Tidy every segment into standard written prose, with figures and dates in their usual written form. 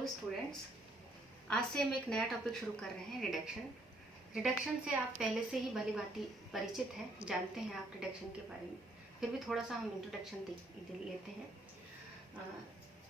Hello students, आज से हम एक नया टॉपिक शुरू कर रहे हैं, रिडक्शन। रिडक्शन से आप पहले से ही भली भांति परिचित हैं, जानते हैं आप रिडक्शन के बारे में, फिर भी थोड़ा सा हम इंट्रोडक्शन लेते हैं।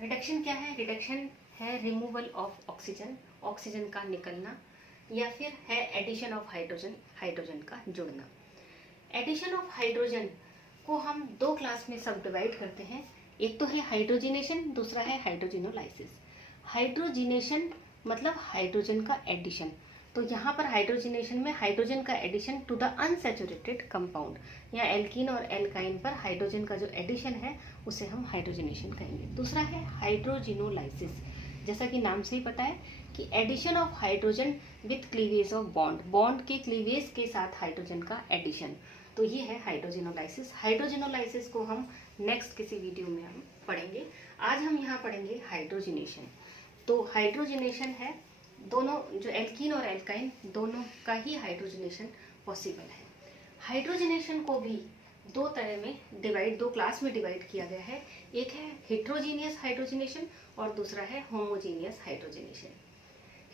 रिडक्शन क्या है? रिडक्शन है रिमूवल ऑफ ऑक्सीजन, ऑक्सीजन का निकलना, या फिर है एडिशन ऑफ हाइड्रोजन, हाइड्रोजन का जुड़ना। एडिशन ऑफ हाइड्रोजन को हम दो क्लास में सब डिवाइड करते हैं, एक तो है हाइड्रोजिनेशन, दूसरा है हाइड्रोजिनोलाइसिस। हाइड्रोजिनेशन मतलब हाइड्रोजन का एडिशन, तो यहाँ पर हाइड्रोजिनेशन में हाइड्रोजन का addition to the unsaturated compound, या एल्कीन और एल्काइन पर हाइड्रोजन का जो एडिशन है उसे हम हाइड्रोजिनेशन कहेंगे। दूसरा है हाइड्रोजिनोलाइसिस, जैसा कि नाम से ही पता है कि addition of hydrogen with cleavage of bond, bond के क्लीवेज के साथ हाइड्रोजन का एडिशन, तो ये है हाइड्रोजिनोलाइसिस। हाइड्रोजिनोलाइसिस को हम नेक्स्ट किसी वीडियो में हम पढ़ेंगे। आज हम यहाँ पढ़ेंगे हाइड्रोजिनेशन। तो हाइड्रोजिनेशन है दोनों, जो एल्कीन और एल्काइन दोनों का ही हाइड्रोजिनेशन पॉसिबल है। हाइड्रोजिनेशन को भी दो तरह में डिवाइड, दो क्लास में डिवाइड किया गया है। एक है हेट्रोजीनियस हाइड्रोजिनेशन और दूसरा है होमोजीनियस हाइड्रोजिनेशन।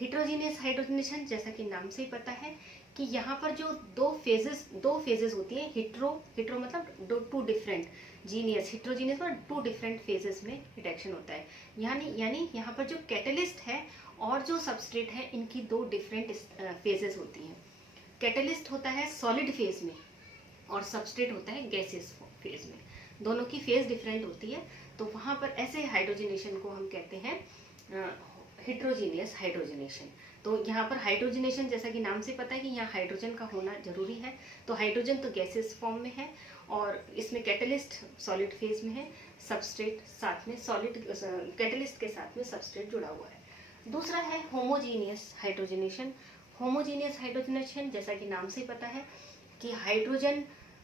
हेट्रोजीनियस हाइड्रोजिनेशन जैसा कि नाम से ही पता है कि यहाँ पर जो दो फेजेस होती हैं, हेट्रो मतलब टू डिफरेंट, जीनियस हेट्रोजीनियस पर टू डिफरेंट फेजेस में रिडक्शन होता है। यानी यहाँ पर जो कैटलिस्ट है और जो सबस्ट्रेट है, इनकी दो डिफरेंट फेजेस होती हैं। कैटलिस्ट होता है सॉलिड फेज में और सबस्ट्रेट होता है गैसियस फेज में, दोनों की फेज डिफरेंट होती है। तो वहाँ पर ऐसे हाइड्रोजिनेशन को हम कहते हैं हेट्रोजीनियस हाइड्रोजिनेशन। तो यहाँ पर हाइड्रोजिनेशन जैसा कि नाम से पता है कि यहाँ हाइड्रोजन का होना जरूरी है, तो हाइड्रोजन तो गैसियस फॉर्म में है और इसमें कैटलिस्ट सॉलिड फेज में है, सबस्ट्रेट साथ में सॉलिड, कैटलिस्ट के साथ में सबस्ट्रेट जुड़ा हुआ है। दूसरा है होमोजीनियस हाइड्रोजिनेशन। होमोजीनियस हाइड्रोजिनेशन जैसा कि नाम से पता है कि हाइड्रोजन,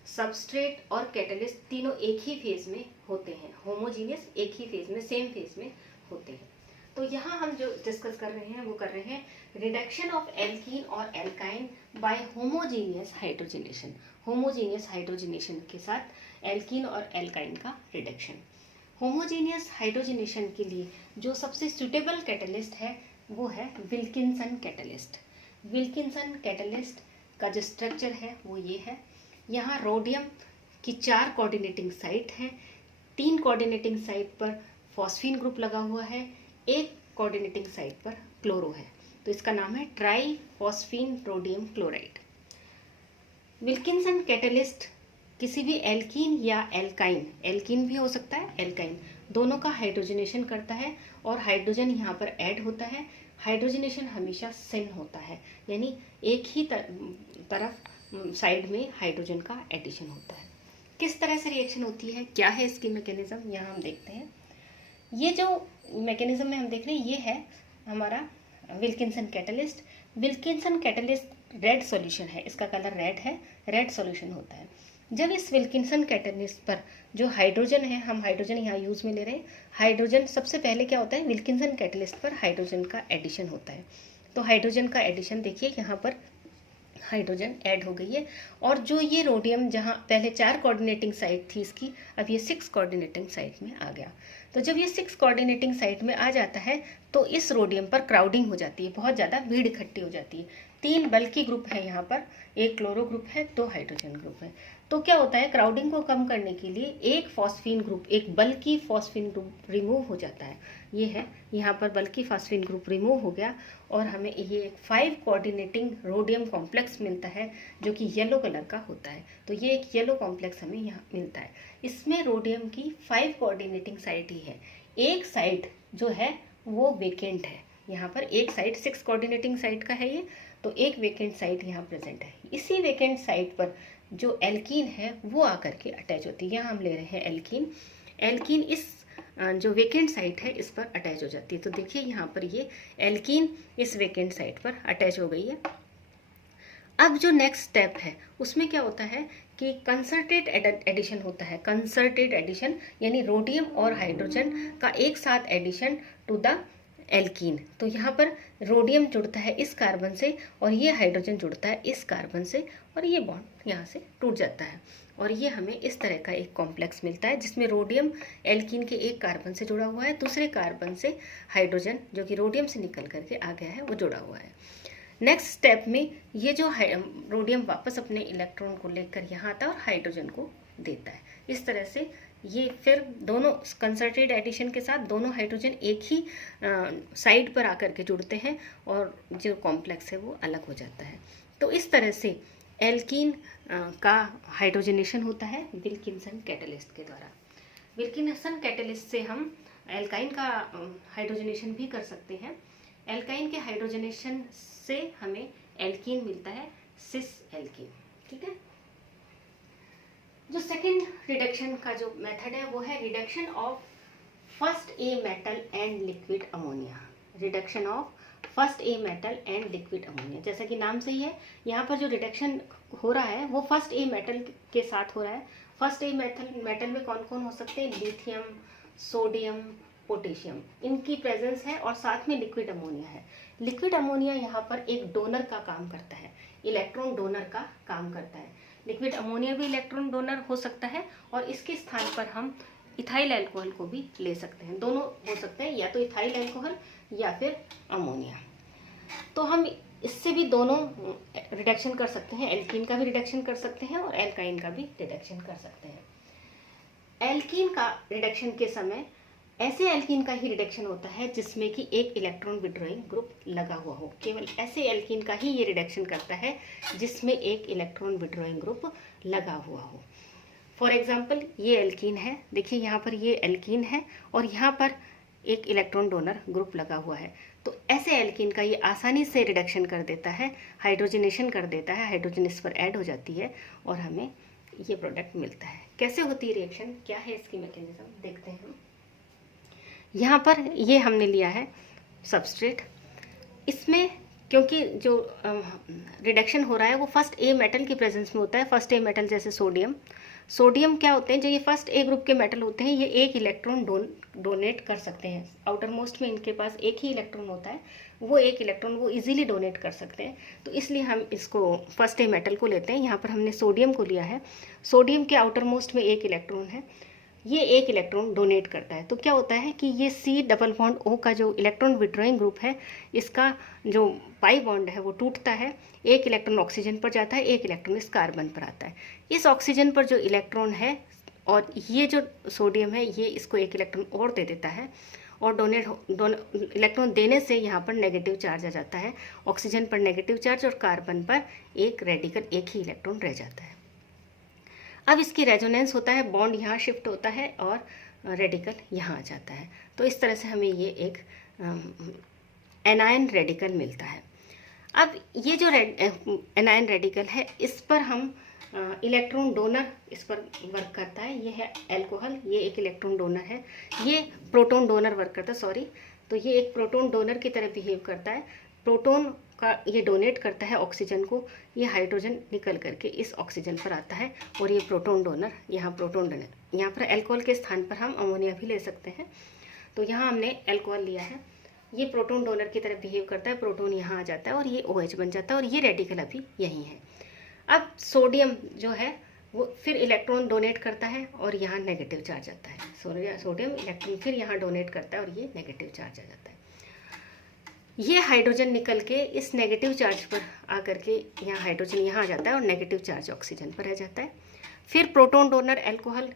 सबस्ट्रेट और कैटलिस्ट तीनों एक ही फेज में होते हैं। होमोजीनियस एक ही फेज में, सेम फेज में होते हैं। तो यहाँ हम जो डिस्कस कर रहे हैं वो कर रहे हैं रिडक्शन ऑफ एल्कीन और alkyne by homogeneous hydrogenation. Homogeneous hydrogenation के साथ एल्कीन और एल्काइन का रिडक्शन। होमोजीनियस हाइड्रोजिनेशन के लिए जो सबसे सुटेबल कैटलिस्ट है वो है विल्किंसन कैटलिस्ट। विल्किंसन कैटलिस्ट का जो स्ट्रक्चर है वो ये है। यहाँ रोडियम की 4 कोऑर्डिनेटिंग साइट हैं, 3 कोऑर्डिनेटिंग साइट पर फॉस्फीन ग्रुप लगा हुआ है, एक कोऑर्डिनेटिंग साइट पर क्लोरो है, तो इसका नाम है try phosphine rhodium chloride. Wilkinson catalyst किसी भी एल्कीन या एल्काइन, एल्कीन भी हो सकता है, एल्काइन, दोनों का हाइड्रोजनेशन करता है और हाइड्रोजन यहाँ पर ऐड होता है। हाइड्रोजनेशन हमेशा सिन होता है, यानी एक ही तरफ साइड में हाइड्रोजन का एडिशन होता है। किस तरह से रिएक्शन होती है, क्या है इसकी मैकेनिज्म, यहाँ हम देखते हैं। ये जो मैकेनिज्म में हम देख रहे हैं ये है हमारा Wilkinson catalyst. Wilkinson catalyst red solution है, इसका कलर रेड है, रेड सॉल्यूशन होता है। जब इस विल्किंसन कैटलिस्ट पर जो हाइड्रोजन है, हम हाइड्रोजन यहाँ यूज में ले रहे हैं, हाइड्रोजन सबसे पहले क्या होता है, विल्किंसन कैटलिस्ट पर हाइड्रोजन का एडिशन होता है। तो हाइड्रोजन का एडिशन देखिए, यहाँ पर हाइड्रोजन ऐड हो गई है और जो ये रोडियम जहाँ पहले 4 कोऑर्डिनेटिंग साइट थी इसकी, अब ये 6 कोऑर्डिनेटिंग साइट में आ गया। तो जब ये 6 कोऑर्डिनेटिंग साइट में आ जाता है तो इस रोडियम पर क्राउडिंग हो जाती है, बहुत ज़्यादा भीड़ इकट्ठी हो जाती है। 3 बल्कि ग्रुप है यहाँ पर, एक क्लोरो ग्रुप है, 2 हाइड्रोजन ग्रुप है। तो क्या होता है, क्राउडिंग को कम करने के लिए एक फॉस्फीन ग्रुप, एक बल्कि फॉस्फीन ग्रुप रिमूव हो जाता है। ये है, यहाँ पर बल्कि फॉस्फीन ग्रुप रिमूव हो गया और हमें ये एक 5 कोऑर्डिनेटिंग रोडियम कॉम्प्लेक्स मिलता है जो कि येलो कलर का होता है। तो ये एक येलो कॉम्प्लेक्स हमें यहाँ मिलता है। इसमें रोडियम की 5 कोऑर्डिनेटिंग साइट ही है, एक साइड जो है वो वेकेंट है। यहाँ पर एक साइड 6 कोऑर्डिनेटिंग साइट का है ये, तो एक वेकेंट साइट यहाँ प्रेजेंट है। इसी वेकेंट साइट पर जो एल्कीन है वो आकर के अटैच होती है। यहाँ हम ले रहे हैं एल्कीन, एल्कीन इस जो वेकेंट साइट है इस पर अटैच हो जाती है। तो देखिए यहाँ पर ये एल्कीन इस वेकेंट साइट पर अटैच हो गई है। अब जो नेक्स्ट स्टेप है उसमें क्या होता है कि कंसर्टेड एडिशन होता है। कंसर्टेड एडिशन यानी रोडियम और हाइड्रोजन का एक साथ एडिशन टू द एल्कीन। तो यहाँ पर रोडियम जुड़ता है इस कार्बन से और ये हाइड्रोजन जुड़ता है इस कार्बन से और ये बॉन्ड यहाँ से टूट जाता है और ये हमें इस तरह का एक कॉम्प्लेक्स मिलता है जिसमें रोडियम एल्कीन के एक कार्बन से जुड़ा हुआ है, दूसरे कार्बन से हाइड्रोजन जो कि रोडियम से निकल करके आ गया है वो जुड़ा हुआ है। नेक्स्ट स्टेप में ये जो रोडियम वापस अपने इलेक्ट्रॉन को लेकर यहाँ आता है और हाइड्रोजन को देता है। इस तरह से ये फिर दोनों कंसर्टेड एडिशन के साथ दोनों हाइड्रोजन एक ही साइड पर आकर के जुड़ते हैं और जो कॉम्प्लेक्स है वो अलग हो जाता है। तो इस तरह से एल्कीन का हाइड्रोजनेशन होता है विल्किंसन कैटलिस्ट के द्वारा। विल्किंसन कैटलिस्ट से हम एल्काइन का हाइड्रोजनेशन भी कर सकते हैं। एल्काइन के हाइड्रोजनेशन से हमें एल्कीन मिलता है, सिस एल्कीन। ठीक है। जो सेकंड रिडक्शन का जो मेथड है वो है reduction of first a metal and liquid ammonia. Reduction of first a metal and liquid ammonia, जैसा कि नाम से ही है, यहाँ पर जो रिडक्शन हो रहा है वो फर्स्ट ए मेटल के साथ हो रहा है। फर्स्ट ए मेटल में कौन कौन हो सकते हैं? लिथियम, सोडियम, पोटेशियम, इनकी प्रेजेंस है और साथ में लिक्विड अमोनिया है। लिक्विड अमोनिया यहाँ पर एक डोनर का काम करता है, इलेक्ट्रॉन डोनर का काम करता है। लिक्विड अमोनिया भी इलेक्ट्रॉन डोनर हो सकता है और इसके स्थान पर हम इथाइल अल्कोहल को भी ले सकते हैं। दोनों हो सकते हैं, या तो इथाइल अल्कोहल या फिर अमोनिया। तो हम इससे भी दोनों रिडक्शन कर सकते हैं, एल्कीन का भी रिडक्शन कर सकते हैं और एल्काइन का भी रिडक्शन कर सकते हैं। एल्कीन का रिडक्शन के समय ऐसे एल्कीन का ही रिडक्शन होता है जिसमें कि एक इलेक्ट्रॉन विड्रॉइंग ग्रुप लगा हुआ हो। केवल ऐसे एल्कीन का ही ये रिडक्शन करता है जिसमें एक इलेक्ट्रॉन विड्रॉइंग ग्रुप लगा हुआ हो। फॉर एग्जाम्पल ये एल्कीन है, देखिए यहाँ पर ये एल्कीन है और यहाँ पर एक इलेक्ट्रॉन डोनर ग्रुप लगा हुआ है। तो ऐसे एल्कीन का ये आसानी से रिडक्शन कर देता है, हाइड्रोजनेशन कर देता है, हाइड्रोजन इस पर ऐड हो जाती है और हमें ये प्रोडक्ट मिलता है। कैसे होती है रिएक्शन, क्या है इसकी मैकेनिज्म, देखते हैं हम। यहाँ पर ये हमने लिया है सबस्ट्रेट। इसमें क्योंकि जो रिडक्शन हो रहा है वो फर्स्ट ए मेटल की प्रेजेंस में होता है। फर्स्ट ए मेटल जैसे सोडियम क्या होते हैं, जो ये फर्स्ट ए ग्रुप के मेटल होते हैं, ये एक इलेक्ट्रॉन डोनेट कर सकते हैं। आउटर मोस्ट में इनके पास एक ही इलेक्ट्रॉन होता है, वो एक इलेक्ट्रॉन वो इजीली डोनेट कर सकते हैं। तो इसलिए हम इसको फर्स्ट ए मेटल को लेते हैं। यहाँ पर हमने सोडियम को लिया है। सोडियम के आउटर मोस्ट में एक इलेक्ट्रॉन है, ये एक इलेक्ट्रॉन डोनेट करता है। तो क्या होता है कि ये C+O का जो इलेक्ट्रॉन विड्रॉइंग ग्रुप है, इसका जो पाई बॉन्ड है वो टूटता है। एक इलेक्ट्रॉन ऑक्सीजन पर जाता है, एक इलेक्ट्रॉन इस कार्बन पर आता है। इस ऑक्सीजन पर जो इलेक्ट्रॉन है और ये जो सोडियम है, ये इसको एक इलेक्ट्रॉन और दे देता है और इलेक्ट्रॉन देने से यहाँ पर नेगेटिव चार्ज आ जाता है। ऑक्सीजन पर नेगेटिव चार्ज और कार्बन पर एक रेडिकल, एक ही इलेक्ट्रॉन रह जाता है। अब इसकी रेजोनेंस होता है, बॉन्ड यहाँ शिफ्ट होता है और रेडिकल यहाँ आ जाता है। तो इस तरह से हमें ये एक एनायन रेडिकल मिलता है। अब ये जो एनायन रेडिकल है, इस पर हम इलेक्ट्रॉन डोनर इस पर वर्क करता है। ये है अल्कोहल, ये एक इलेक्ट्रॉन डोनर है। ये प्रोटॉन डोनर वर्क करता है, सॉरी। तो ये एक प्रोटॉन डोनर की तरह बिहेव करता है। प्रोटॉन का ये डोनेट करता है ऑक्सीजन को, ये हाइड्रोजन निकल करके इस ऑक्सीजन पर आता है और ये प्रोटॉन डोनर, यहाँ प्रोटॉन डोनर, यहाँ पर अल्कोहल के स्थान पर हम अमोनिया भी ले सकते हैं। तो यहाँ हमने अल्कोहल लिया है, ये प्रोटॉन डोनर की तरह बिहेव करता है, प्रोटॉन यहाँ आ जाता है और ये OH बन जाता है और ये रेडिकल अभी यहीं है। अब सोडियम जो है वो फिर इलेक्ट्रॉन डोनेट करता है और यहाँ नेगेटिव चार्ज आता है। सोडियम इलेक्ट्रॉन फिर यहाँ डोनेट करता है और ये नेगेटिव चार्ज आ जाता है। ये हाइड्रोजन निकल के इस नेगेटिव चार्ज पर आकर के यहाँ हाइड्रोजन यहाँ आ जाता है और नेगेटिव चार्ज ऑक्सीजन पर रह जाता है। फिर प्रोटॉन डोनर अल्कोहल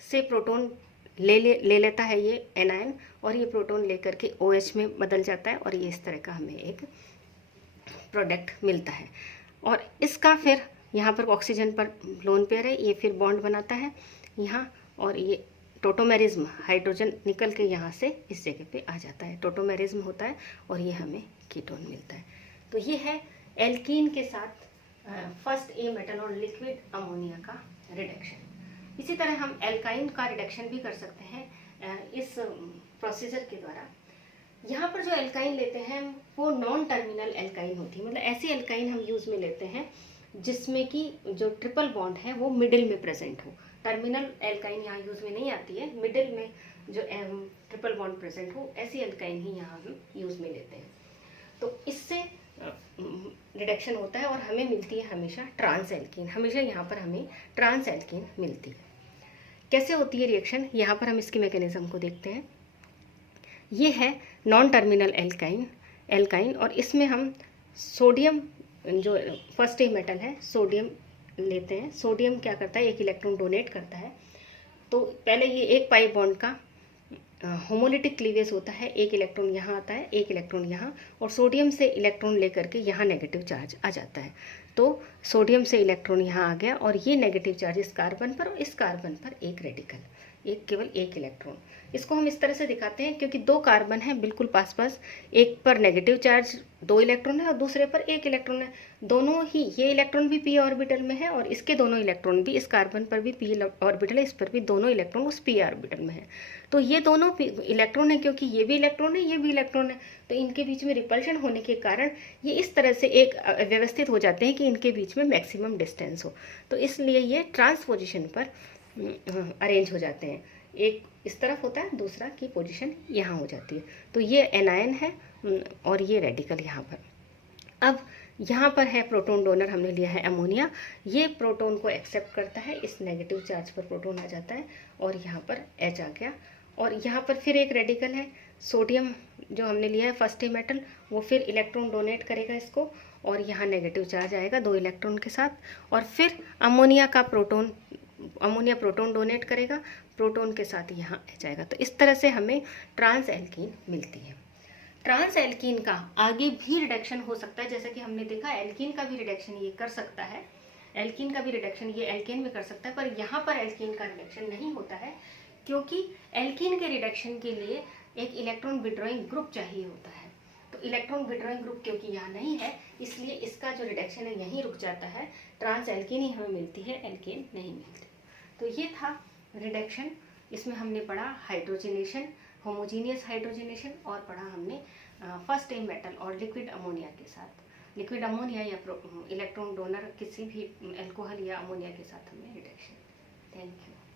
से प्रोटॉन ले लेता है ये एनायन और ये प्रोटॉन लेकर के OH में बदल जाता है और ये इस तरह का हमें एक प्रोडक्ट मिलता है। और इसका फिर यहाँ पर ऑक्सीजन पर लोन पेयर है, ये फिर बॉन्ड बनाता है यहाँ और ये टोटोमेरिज्म, हाइड्रोजन निकल के यहाँ से इस जगह पे आ जाता है, टोटोमेरिज्म होता है और ये हमें कीटोन मिलता है। तो ये है एल्कीन के साथ फर्स्ट ए मेटल और लिक्विड अमोनिया का रिडक्शन। इसी तरह हम एल्काइन का रिडक्शन भी कर सकते हैं इस प्रोसीजर के द्वारा। यहाँ पर जो एल्काइन लेते हैं वो नॉन टर्मिनल एल्काइन होती है, मतलब ऐसी एल्काइन हम यूज़ में लेते हैं जिसमें कि जो ट्रिपल बॉन्ड है वो मिडिल में प्रेजेंट हो। टर्मिनल एल्काइन यहाँ यूज़ में नहीं आती है, मिडिल में जो ट्रिपल बॉन्ड प्रेजेंट हो, ऐसी एल्काइन ही यहाँ हम यूज़ में लेते हैं। तो इससे रिडक्शन होता है और हमें मिलती है हमेशा ट्रांस एल्कीन, हमेशा यहाँ पर हमें ट्रांस एल्कीन मिलती है। कैसे होती है रिएक्शन, यहाँ पर हम इसकी मैकेनिज्म को देखते हैं। ये है नॉन टर्मिनल एल्काइन और इसमें हम सोडियम, जो फर्स्ट ए मेटल है, सोडियम लेते हैं। सोडियम क्या करता है, एक इलेक्ट्रॉन डोनेट करता है। तो पहले ये एक पाई बॉन्ड का होमोलिटिक क्लीवेज होता है, एक इलेक्ट्रॉन यहाँ आता है, एक इलेक्ट्रॉन यहाँ, और सोडियम से इलेक्ट्रॉन लेकर के यहाँ नेगेटिव चार्ज आ जाता है। तो सोडियम से इलेक्ट्रॉन यहाँ आ गया और ये नेगेटिव चार्ज इस कार्बन पर और इस कार्बन पर एक रेडिकल, एक केवल एक इलेक्ट्रॉन। इसको हम इस तरह से दिखाते हैं क्योंकि दो कार्बन हैं बिल्कुल पास पास, एक पर नेगेटिव चार्ज 2 इलेक्ट्रॉन है और दूसरे पर 1 इलेक्ट्रॉन है। दोनों ही, ये इलेक्ट्रॉन भी पी ऑर्बिटल में है और इसके दोनों इलेक्ट्रॉन भी, इस कार्बन पर भी पी ऑर्बिटल है, इस पर भी दोनों इलेक्ट्रॉन उस पी ऑर्बिटल में है। तो ये दोनों इलेक्ट्रॉन है, क्योंकि ये भी इलेक्ट्रॉन है, ये भी इलेक्ट्रॉन है, तो इनके बीच में रिपल्शन होने के कारण ये इस तरह से एक व्यवस्थित हो जाते हैं कि इनके बीच में मैक्सिमम डिस्टेंस हो। तो इसलिए ये ट्रांस पोजिशन पर अरेंज हो जाते हैं। एक इस तरफ होता है, दूसरा की पोजीशन यहाँ हो जाती है। तो ये एनायन है और ये रेडिकल यहाँ पर। अब यहाँ पर है प्रोटॉन डोनर, हमने लिया है अमोनिया। ये प्रोटॉन को एक्सेप्ट करता है, इस नेगेटिव चार्ज पर प्रोटॉन आ जाता है और यहाँ पर H आ गया। और यहाँ पर फिर एक रेडिकल है, सोडियम जो हमने लिया है फर्स्ट ए मेटल, वो फिर इलेक्ट्रॉन डोनेट करेगा इसको और यहाँ नेगेटिव चार्ज आएगा 2 इलेक्ट्रॉन के साथ। और फिर अमोनिया प्रोटॉन डोनेट करेगा, प्रोटॉन के साथ यहाँ H आएगा। तो इस तरह से हमें ट्रांस एल्कीन मिलती है। ट्रांस एल्कीन का आगे भी रिडक्शन हो सकता है, जैसा कि हमने देखा एल्कीन का भी रिडक्शन ये कर सकता है, एल्कीन का भी रिडक्शन ये एल्केन में कर सकता है, पर यहाँ पर एल्कीन का रिडक्शन नहीं होता है क्योंकि एल्कीन के रिडक्शन के लिए एक इलेक्ट्रॉन विड्रॉइंग ग्रुप चाहिए होता है। तो इलेक्ट्रॉन विड्रॉइंग ग्रुप क्योंकि यहाँ नहीं है, इसलिए इसका जो रिडक्शन है यहीं रुक जाता है। ट्रांस एल्कीन ही हमें मिलती है, एल्केन नहीं मिलती। तो ये था रिडक्शन। इसमें हमने पढ़ा हाइड्रोजनेशन, होमोजीनियस हाइड्रोजनेशन, और पढ़ा हमने फर्स्ट ए मेटल और लिक्विड अमोनिया के साथ, लिक्विड अमोनिया या इलेक्ट्रॉन डोनर किसी भी अल्कोहल या अमोनिया के साथ हमने रिडक्शन। Thank you.